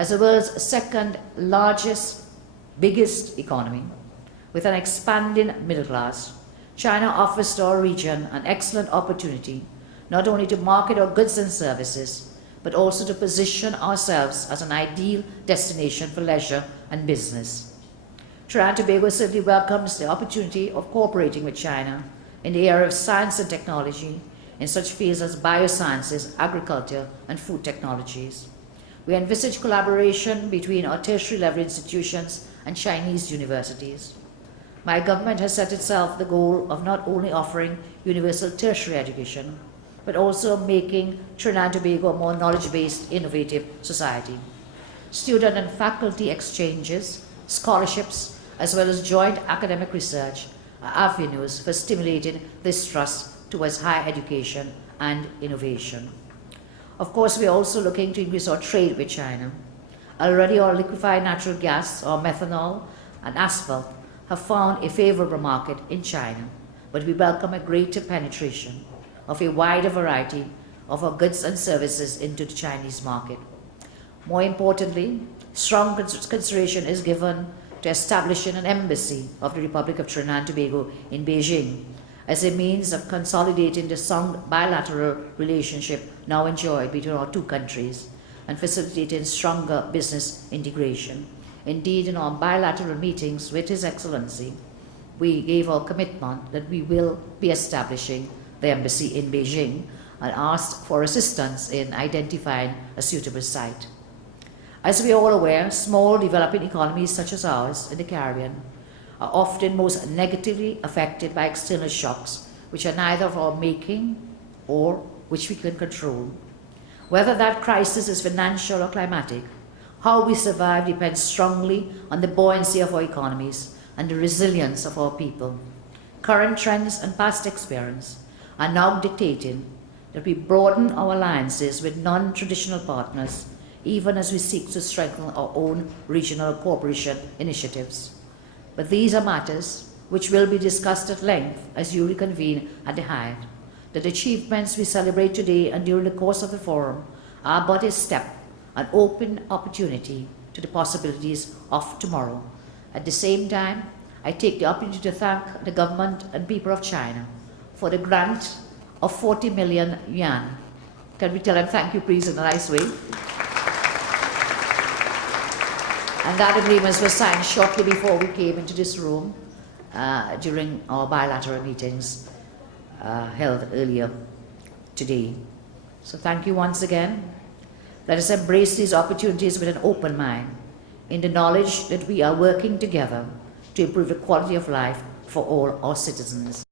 As the world's second largest, biggest economy, with an expanding middle class, China offers to our region an excellent opportunity not only to market our goods and services, but also to position ourselves as an ideal destination for leisure and business. Trinidad and Tobago certainly welcomes the opportunity of cooperating with China in the area of science and technology in such fields as biosciences, agriculture, and food technologies. We envisage collaboration between our tertiary level institutions and Chinese universities. My government has set itself the goal of not only offering universal tertiary education, but also making Trinidad and Tobago a more knowledge-based, innovative society. Student and faculty exchanges, scholarships, as well as joint academic research are avenues for stimulating this thrust towards higher education and innovation. Of course, we are also looking to increase our trade with China. Already our liquefied natural gas, or methanol, and asphalt have found a favorable market in China, but we welcome a greater penetration of a wider variety of our goods and services into the Chinese market. More importantly, strong consideration is given to establishing an embassy of the Republic of Trinidad and Tobago in Beijing as a means of consolidating the sound bilateral relationship now enjoyed between our two countries and facilitating stronger business integration. Indeed, in our bilateral meetings with His Excellency, we gave our commitment that we will be establishing the embassy in Beijing and asked for assistance in identifying a suitable site. As we are all aware, small developing economies such as ours in the Caribbean are often most negatively affected by external shocks which are neither of our making or which we can control. Whether that crisis is financial or climatic, how we survive depends strongly on the buoyancy of our economies and the resilience of our people. Current trends and past experience are now dictating that we broaden our alliances with non-traditional partners, even as we seek to strengthen our own regional cooperation initiatives. But these are matters which will be discussed at length as you reconvene at the Hyatt. The achievements we celebrate today and during the course of the forum are but a step, an open opportunity to the possibilities of tomorrow. At the same time, I take the opportunity to thank the government and people of China for the grant of 40 million yuan. Can we tell them thank you, please, in a nice way? And that agreement was signed shortly before we came into this room during our bilateral meetings held earlier today. So thank you once again. Let us embrace these opportunities with an open mind, in the knowledge that we are working together to improve the quality of life for all our citizens.